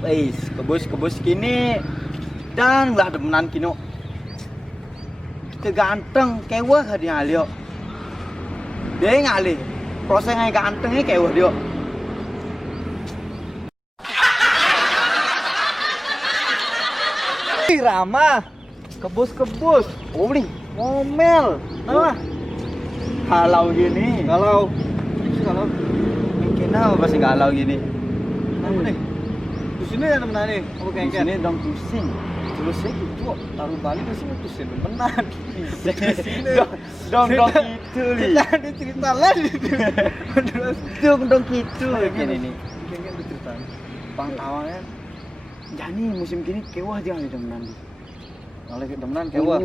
Kebus kini dan lah demenan kino. Kita ganteng kewah dia alio. Dia ngalih. Proses ngai gantengnya kewah dia. Rama, kebus. Oh nih, ngomel. Apa? Galau gini. Galau. Mungkin apa sih galau gini? Apa nih? Di sini ya teman nih. Aku kayak sini dong pusing. Terus saya gitu, taruh balik ke sini pusing benar. Dong gitu nih. Jangan cerita lagi. Terus dong gitu gini nih. Kayak cerita. Pangkawannya jadi musim gini kewah jangan di demenan. Kalau demenan kewah.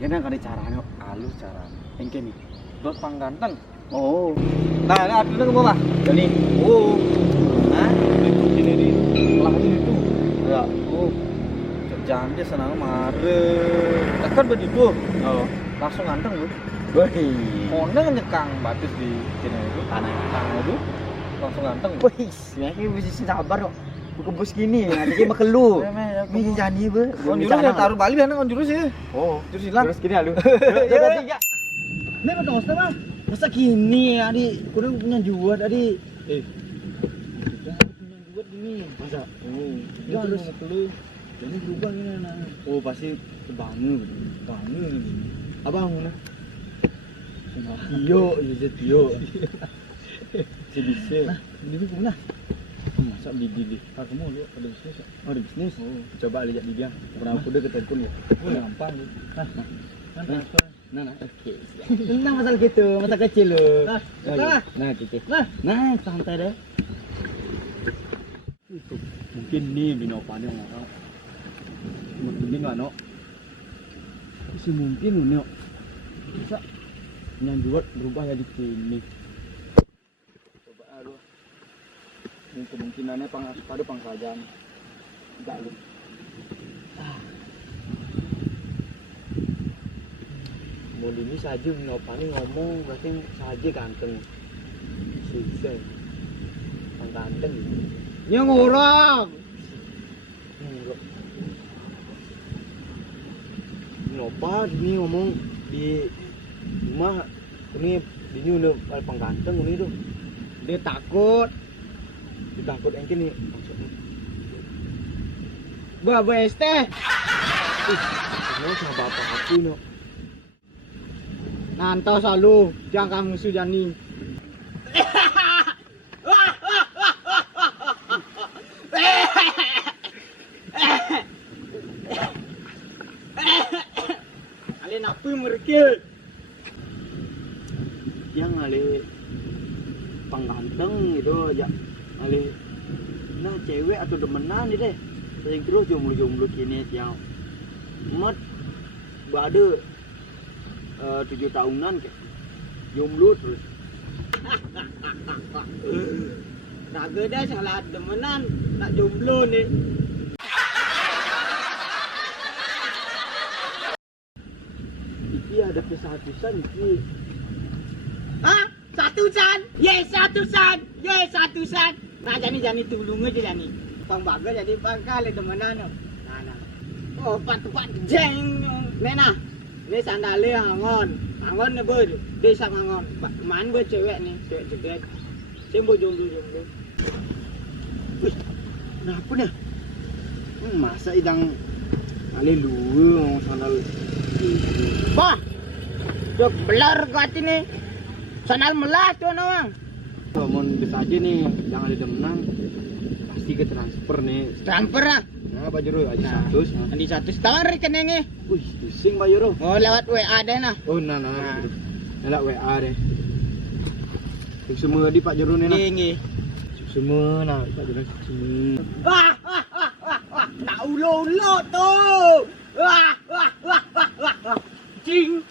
Gini kan ada caranya, halus cara. Yang kini, buat pangganten. Oh. Nah, ada ke bawah. Jadi, oh. Hah? Itu gini di pelahnya itu. Ya. Oh. Kerjaan dia senang marah. Tekan begitu. Oh. Langsung ganteng bu. Wih. Kone nyekang batis di sini itu. Tanah itu. Langsung ganteng. Wih. Ya ini bisa sabar kok. Kebus gini, nanti mah kelu. Ini jani be. Jurus ya taruh balik ya, jurus ya. Oh, jurus hilang. Jurus gini alu. Coba tiga. Ini betul mah. Masa gini, adi kurang punya jual adi. Punya jual gini. Masa? Oh, ya terus kelu. Jadi berubah ini anak. Oh, pasti bangun. Abang mana? Tio, iya Tio. Bisa. Nah, ini mana? Masa di kamu lu ada bisnis ya? Oh, ada bisnis. Oh, coba lihat di dia. Pernah aku udah ke telepon ya. Oh, gampang lu. Nah, oke. Tenang masalah gitu, masa kecil lu. Nah, gitu. Nah, santai deh. Mungkin nih binopannya orang. Mungkin enggak, no. Masih mungkin lu, bisa yang buat berubah jadi ini. Kemungkinannya pada pangsajaan enggak lu mau ini saja nopani ngomong berarti saja ganteng sisa ganteng yang orang nopa ini ngomong di rumah ini udah paling ganteng ini tuh dia takut engke nih maksudnya. Babes teh. Mau sama bapak aku no. Nantau selalu jangan musuh jani. Ale napi merkil. Yang ale pangganteng itu aja. Ali, nah cewek atau demenan nih deh, sering terus jomblo kini yang mat bade 7 tahunan kayak jomblo terus. Tak ada salah demenan, nak jomblo nih. Iki ada kesatusan iki. Hah? Satusan? Yes, satusan. Nah, jani tulung aja jani. Pang bagal jadi pangkal demenan. Nah. Oh, pat jeng. Nena. Ini sandale angon neber. Desa angon. Man be cewek nih, cewek jegrek. Sembo jomblo. Wih. Kenapa nih? Masa idang ale lu sandal. Bah. Dok belar kat ini. Sandal melas tuh nawang. Mau bisa aja nih, jangan ada demenan. Pasti ke transfer nih. Transfer lah. Nah, Pak Juru aja 100. Andi 100 tahun rekeningnya. Wih, pusing Pak Juru. Oh, lewat WA deh nah. Oh, nah. Lewat WA deh. Semua di Pak Juru nih nah. Nggih. Semua nah, Pak Juru semua. Wah. Tak ulo tuh. Wah. Cing.